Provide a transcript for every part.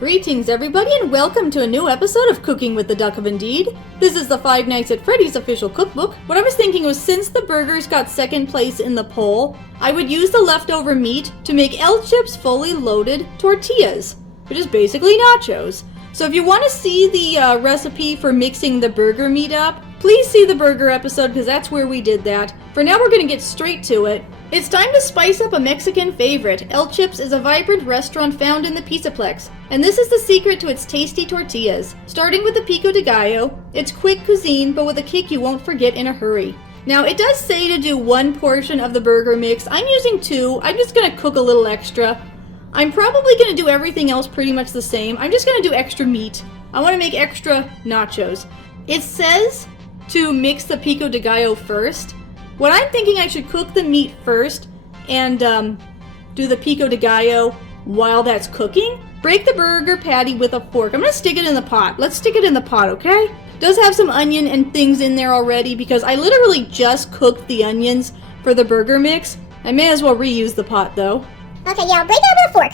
Greetings everybody and welcome to a new episode of Cooking with the Duck of Indeed. This is the Five Nights at Freddy's official cookbook. What I was thinking was since the burgers got second place in the poll, I would use the leftover meat to make L-Chip's fully loaded tortillas, which is basically nachos. So if you want to see the recipe for mixing the burger meat up, please see the burger episode because that's where we did that. For now we're going to get straight to it. It's time to spice up a Mexican favorite. El-Chip's is a vibrant restaurant found in the Pizzaplex, and this is the secret to its tasty tortillas. Starting with the Pico de Gallo, it's quick cuisine but with a kick you won't forget in a hurry. Now it does say to do one portion of the burger mix. I'm using two. I'm just going to cook a little extra. I'm probably going to do everything else pretty much the same. I'm just going to do extra meat. I want to make extra nachos. It says to mix the Pico de Gallo first. What I'm thinking, I should cook the meat first and do the Pico de Gallo while that's cooking. Break the burger patty with a fork. I'm going to stick it in the pot. Let's stick it in the pot, okay? It does have some onion and things in there already because I literally just cooked the onions for the burger mix. I may as well reuse the pot though. Okay, yeah, I'll break it with a fork.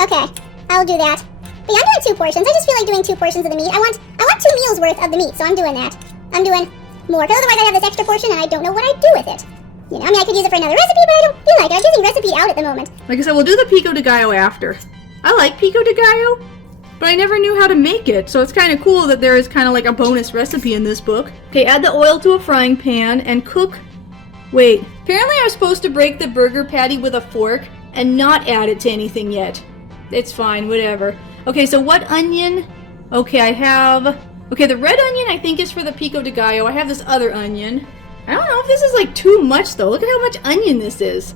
Okay, I'll do that. But yeah, I'm doing 2 portions. I just feel like doing 2 portions of the meat. I want 2 meals worth of the meat, so I'm doing that. I'm doing more, because otherwise I have this extra portion and I don't know what I'd do with it. You know, I mean, I could use it for another recipe, but I don't feel like it. I'm using recipe out at the moment. Like I said, we'll do the Pico de Gallo after. I like Pico de Gallo, but I never knew how to make it, so it's kind of cool that there is kind of like a bonus recipe in this book. Okay, add the oil to a frying pan and cook. Wait, apparently I was supposed to break the burger patty with a fork and not add it to anything yet. It's fine, whatever. Okay, so what onion? Okay, I have... Okay, the red onion I think is for the Pico de Gallo. I have this other onion. I don't know if this is like too much though. Look at how much onion this is.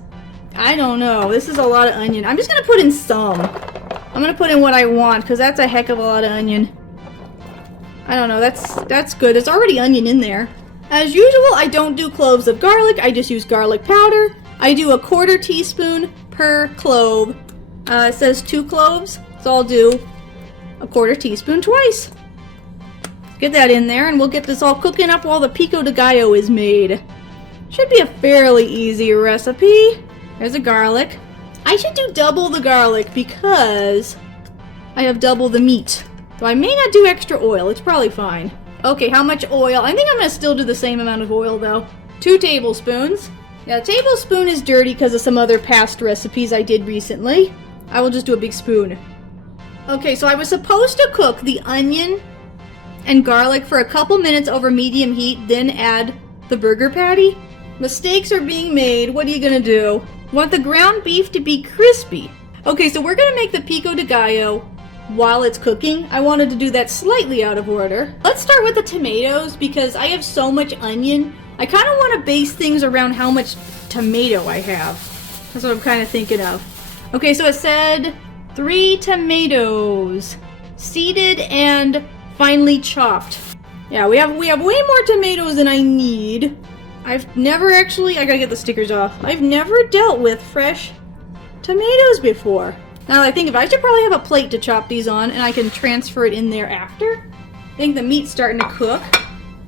I don't know. This is a lot of onion. I'm just going to put in some. I'm going to put in what I want because that's a heck of a lot of onion. I don't know. That's good. There's already onion in there. As usual, I don't do cloves of garlic. I just use garlic powder. I do a 1/4 teaspoon per clove. It says 2 cloves, so I'll do a 1/4 teaspoon twice. Get that in there and we'll get this all cooking up while the Pico de Gallo is made. Should be a fairly easy recipe. There's a garlic. I should do double the garlic because I have double the meat. So I may not do extra oil. It's probably fine. Okay, how much oil? I think I'm going to still do the same amount of oil though. 2 tablespoons. Yeah, a tablespoon is dirty because of some other past recipes I did recently. I will just do a big spoon. Okay, so I was supposed to cook the onion and garlic for a couple minutes over medium heat, then add the burger patty. Mistakes are being made. What are you gonna do? Want the ground beef to be crispy. Okay, so we're gonna make the Pico de Gallo while it's cooking. I wanted to do that slightly out of order. Let's start with the tomatoes because I have so much onion. I kind of want to base things around how much tomato I have. That's what I'm kind of thinking of. Okay, so it said 3 tomatoes, seeded and finely chopped. Yeah, we have way more tomatoes than I need. I've never actually, I gotta get the stickers off. I've never dealt with fresh tomatoes before. Now that I think of it, I should probably have a plate to chop these on and I can transfer it in there after. I think the meat's starting to cook.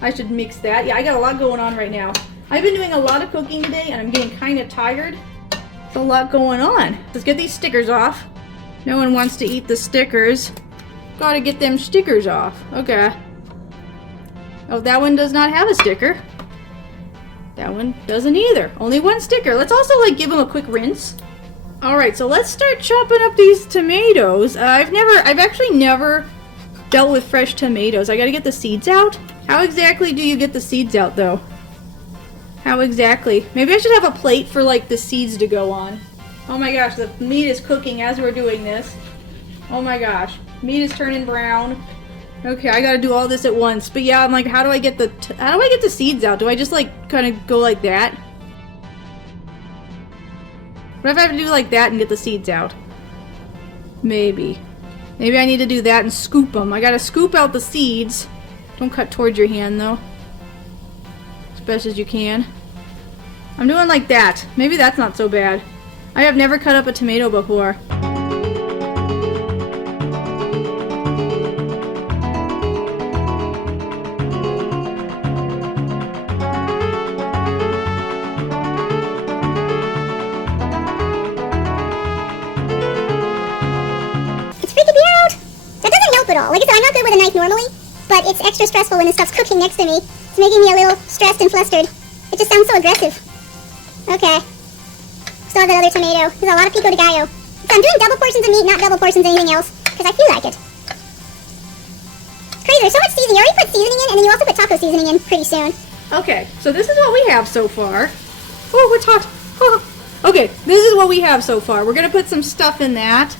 I should mix that. Yeah, I got a lot going on right now. I've been doing a lot of cooking today and I'm getting kind of tired. There's a lot going on. Let's get these stickers off. No one wants to eat the stickers. Gotta get them stickers off. Okay. Oh, that one does not have a sticker. That one doesn't either. Only 1 sticker. Let's also like give them a quick rinse. Alright, so let's start chopping up these tomatoes. I've actually never dealt with fresh tomatoes. I gotta get the seeds out. How exactly do you get the seeds out though? How exactly? Maybe I should have a plate for like the seeds to go on. Oh my gosh, the meat is cooking as we're doing this. Oh my gosh. Meat is turning brown. Okay, I gotta do all this at once. But yeah, I'm like, how do I get the seeds out? Do I just like kind of go like that? What if I have to do like that and get the seeds out? Maybe. Maybe I need to do that and scoop them. I gotta scoop out the seeds. Don't cut towards your hand though. As best as you can. I'm doing like that. Maybe that's not so bad. I have never cut up a tomato before. It's freaking me out! it all. Like I said, I'm not good with a knife normally, but it's extra stressful when this stuff's cooking next to me. It's making me a little stressed and flustered. It just sounds so aggressive. Okay. Still have that other tomato. There's a lot of pico de gallo. So I'm doing double portions of meat, not double portions of anything else, because I feel like it. Crazy, there's so much seasoning. You already put seasoning in, and then you also put taco seasoning in pretty soon. Okay, so this is what we have so far. Oh, it's hot. Oh. Okay, this is what we have so far. We're going to put some stuff in that.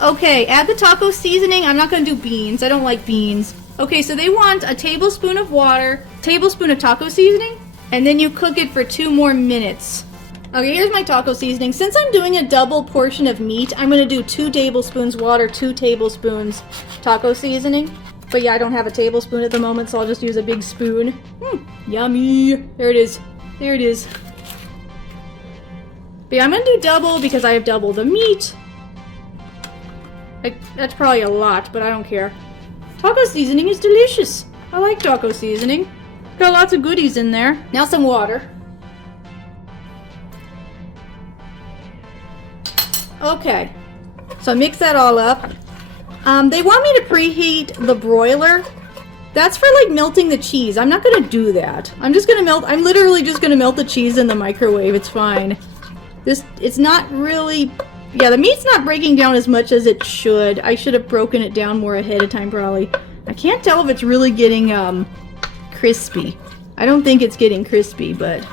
Okay, add the taco seasoning. I'm not going to do beans. I don't like beans. Okay, so they want a tablespoon of water, tablespoon of taco seasoning, and then you cook it for 2 more minutes. Okay, here's my taco seasoning. Since I'm doing a double portion of meat, I'm going to do 2 tablespoons water, 2 tablespoons taco seasoning. But yeah, I don't have a tablespoon at the moment, so I'll just use a big spoon. Yummy. There it is. There it is. But yeah, I'm going to do double because I have double the meat. That's probably a lot, but I don't care. Taco seasoning is delicious. I like taco seasoning. Got lots of goodies in there. Now some water. Okay. So mix that all up. They want me to preheat the broiler. That's for like melting the cheese. I'm not gonna do that. I'm literally just gonna melt the cheese in the microwave. It's fine. It's not really, yeah, the meat's not breaking down as much as it should. I should have broken it down more ahead of time probably. I can't tell if it's really getting, crispy. I don't think it's getting crispy, but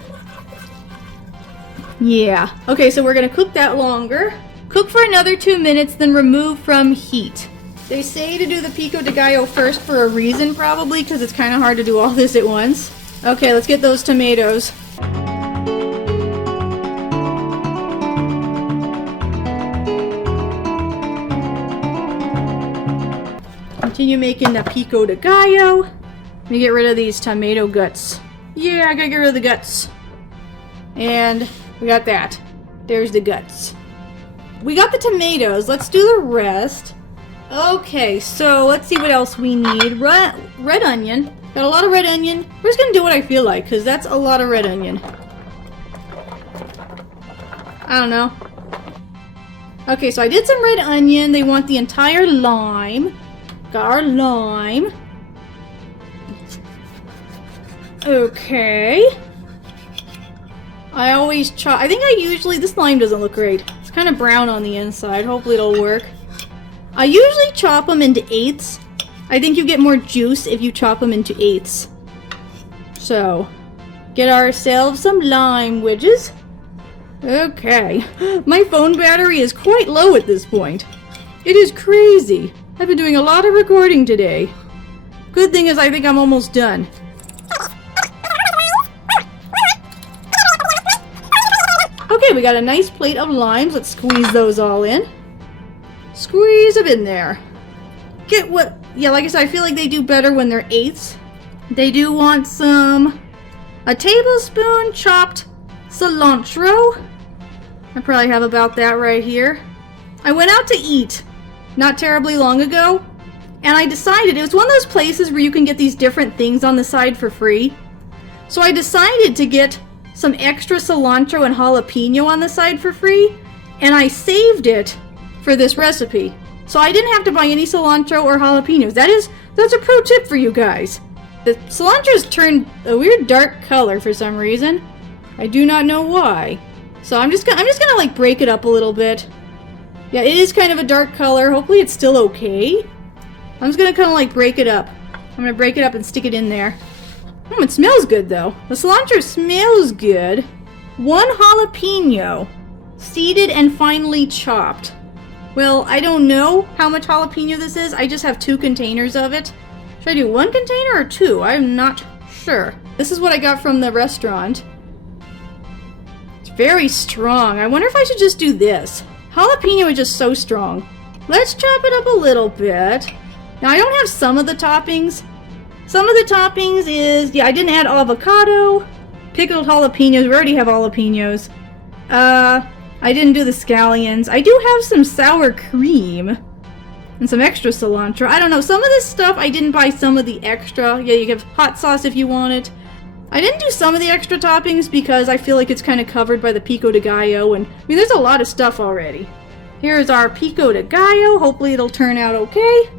yeah. Okay, so we're gonna cook that longer. Cook for another 2 minutes, then remove from heat. They say to do the pico de gallo first for a reason, probably, because it's kind of hard to do all this at once. Okay, let's get those tomatoes. Continue making the pico de gallo. Let me get rid of these tomato guts. Yeah, I gotta get rid of the guts. And we got that. There's the guts. We got the tomatoes. Let's do the rest. Okay, so let's see what else we need. Red onion. Got a lot of red onion. We're just gonna do what I feel like, because that's a lot of red onion. I don't know. Okay, so I did some red onion. They want the entire lime. Got our lime. Okay. I always chop. I think this lime doesn't look great. It's kind of brown on the inside. Hopefully it'll work. I usually chop them into 1/8. I think you get more juice if you chop them into 1/8. So, get ourselves some lime wedges. Okay. My phone battery is quite low at this point. It is crazy. I've been doing a lot of recording today. Good thing is I think I'm almost done. Okay, we got a nice plate of limes. Let's squeeze those all in. Squeeze them in there. Get what... Yeah, like I said, I feel like they do better when they're 1/8. They do want a tablespoon chopped cilantro. I probably have about that right here. I went out to eat not terribly long ago, and I decided it was one of those places where you can get these different things on the side for free. So I decided to get some extra cilantro and jalapeno on the side for free, and I saved it for this recipe. So I didn't have to buy any cilantro or jalapenos. That's a pro tip for you guys. The cilantro's turned a weird dark color for some reason. I do not know why. So I'm just gonna like break it up a little bit. Yeah, it is kind of a dark color. Hopefully it's still okay. I'm just gonna kind of like break it up. I'm gonna break it up and stick it in there. It smells good though. The cilantro smells good. 1 jalapeno, seeded and finely chopped. Well, I don't know how much jalapeno this is. I just have 2 containers of it. Should I do 1 container or 2? I'm not sure. This is what I got from the restaurant. It's very strong. I wonder if I should just do this. Jalapeno is just so strong. Let's chop it up a little bit. Now, I don't have some of the toppings. Some of the toppings is, yeah, I didn't add avocado, pickled jalapenos. We already have jalapenos. I didn't do the scallions. I do have some sour cream and some extra cilantro. I don't know. Some of this stuff, I didn't buy some of the extra. Yeah, you have hot sauce if you want it. I didn't do some of the extra toppings because I feel like it's kind of covered by the pico de gallo. And I mean, there's a lot of stuff already. Here's our pico de gallo. Hopefully it'll turn out okay.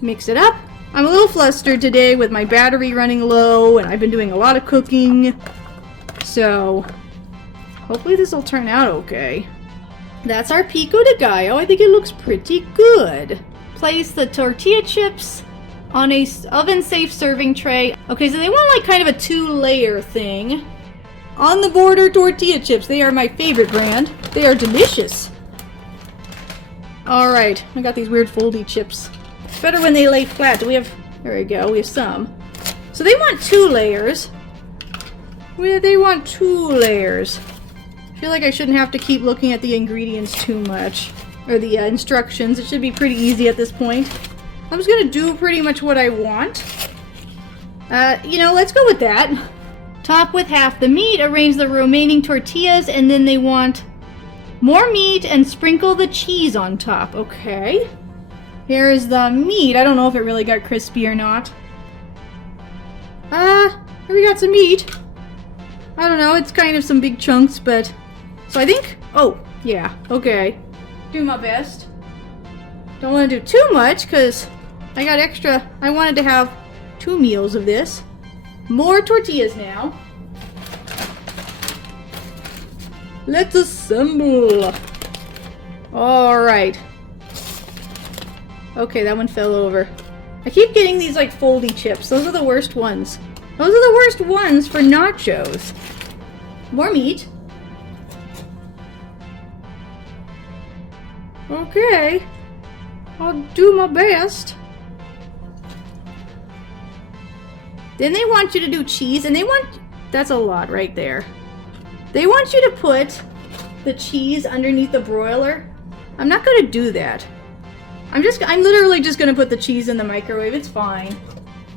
mix it up. I'm a little flustered today with my battery running low, and I've been doing a lot of cooking. So, hopefully this will turn out okay. That's our pico de gallo. I think it looks pretty good. Place the tortilla chips on a oven-safe serving tray. Okay, so they want like kind of a 2-layer thing. On the border tortilla chips. They are my favorite brand. They are delicious. Alright, I got these weird foldy chips. It's better when they lay flat. There we go, we have some. So they want 2 layers. They want 2 layers. I feel like I shouldn't have to keep looking at the ingredients too much. Or the instructions. It should be pretty easy at this point. I'm just gonna do pretty much what I want. Let's go with that. Top with half the meat, arrange the remaining tortillas, and then they want more meat and sprinkle the cheese on top. Okay. Here is the meat. I don't know if it really got crispy or not. Here we got some meat. I don't know, it's kind of some big chunks, but... So I think... Oh, yeah, okay. Do my best. Don't want to do too much, because I got extra... I wanted to have 2 meals of this. More tortillas now. Let's assemble. Alright. Okay, that one fell over. I keep getting these like foldy chips. Those are the worst ones. Those are the worst ones for nachos. More meat. Okay. I'll do my best. Then they want you to do cheese, and they want... That's a lot right there. They want you to put the cheese underneath the broiler. I'm not going to do that. I'm literally just going to put the cheese in the microwave. It's fine.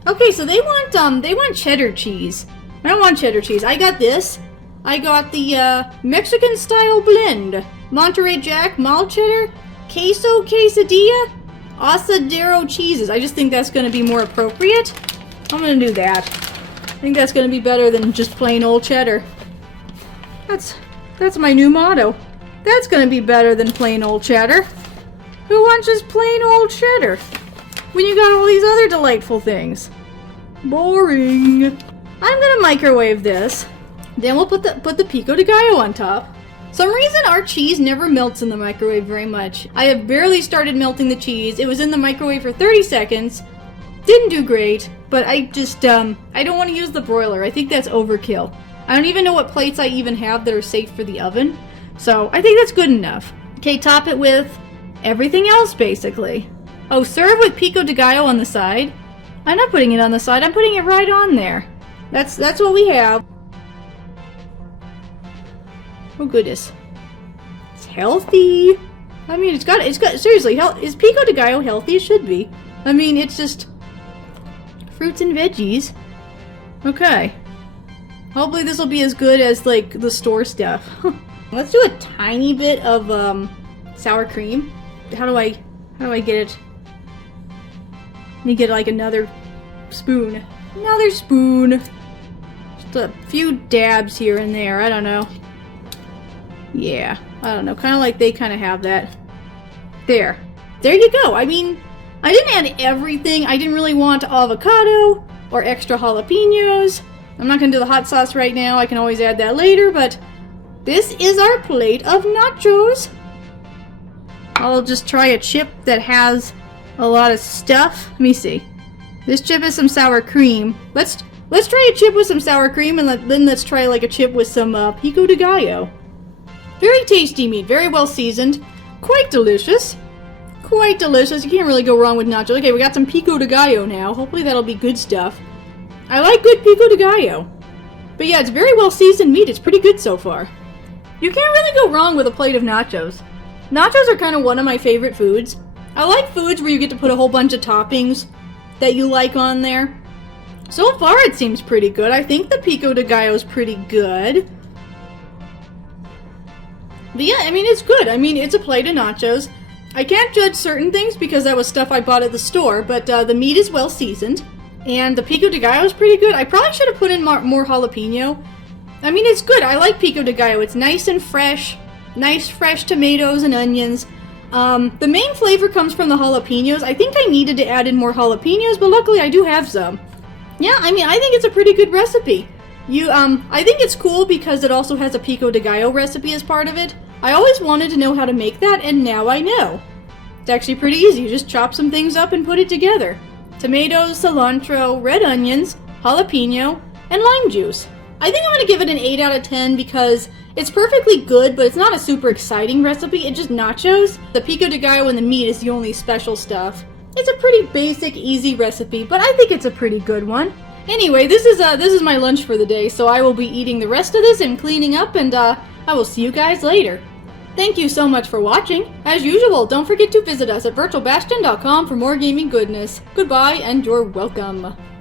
Okay, so they want cheddar cheese. I don't want cheddar cheese. I got this. I got the Mexican style blend. Monterey Jack, mild cheddar, queso quesadilla, asadero cheeses. I just think that's going to be more appropriate. I'm going to do that. I think that's going to be better than just plain old cheddar. That's my new motto. That's going to be better than plain old cheddar. Who wants just plain old cheddar when you got all these other delightful things? Boring. I'm going to microwave this. Then we'll put the pico de gallo on top. Some reason our cheese never melts in the microwave very much. I have barely started melting the cheese. It was in the microwave for 30 seconds. Didn't do great, but I just, I don't want to use the broiler. I think that's overkill. I don't even know what plates I even have that are safe for the oven. So I think that's good enough. Okay, top it with everything else, basically. Oh, serve with pico de gallo on the side. I'm not putting it on the side. I'm putting it right on there. That's what we have. Oh, goodness. It's healthy. I mean, it's got, seriously, is pico de gallo healthy? It should be. I mean, it's just fruits and veggies. Okay. Hopefully this will be as good as, like, the store stuff. Let's do a tiny bit of, sour cream. How do I get it? Let me get, like, another spoon. Another spoon. Just a few dabs here and there. I don't know. Yeah. I don't know. Kind of like they kind of have that. There. There you go. I mean, I didn't add everything. I didn't really want avocado or extra jalapenos. I'm not going to do the hot sauce right now. I can always add that later, but this is our plate of nachos. I'll just try a chip that has a lot of stuff. Let me see. This chip has some sour cream. Let's try a chip with some sour cream, and then let's try like a chip with some pico de gallo. Very tasty meat, very well seasoned, quite delicious. Quite delicious. You can't really go wrong with nachos. Okay, we got some pico de gallo now. Hopefully that'll be good stuff. I like good pico de gallo. But yeah, it's very well seasoned meat. It's pretty good so far. You can't really go wrong with a plate of nachos. Nachos are kind of one of my favorite foods. I like foods where you get to put a whole bunch of toppings that you like on there. So far it seems pretty good. I think the pico de gallo is pretty good. But yeah, I mean, it's good. I mean, it's a plate of nachos. I can't judge certain things because that was stuff I bought at the store, but the meat is well seasoned. And the pico de gallo is pretty good. I probably should have put in more jalapeno. I mean, it's good. I like pico de gallo. It's nice and fresh. Nice fresh tomatoes and onions. The main flavor comes from the jalapenos. I think I needed to add in more jalapenos, but luckily I do have some. Yeah, I mean, I think it's a pretty good recipe. I think it's cool because it also has a pico de gallo recipe as part of it. I always wanted to know how to make that, and now I know. It's actually pretty easy. You just chop some things up and put it together. Tomatoes, cilantro, red onions, jalapeno, and lime juice. I think I'm going to give it an 8 out of 10 because it's perfectly good, but it's not a super exciting recipe. It's just nachos. The pico de gallo and the meat is the only special stuff. It's a pretty basic, easy recipe, but I think it's a pretty good one. Anyway, this is my lunch for the day, so I will be eating the rest of this and cleaning up, and I will see you guys later. Thank you so much for watching. As usual, don't forget to visit us at virtualbastion.com for more gaming goodness. Goodbye, and you're welcome.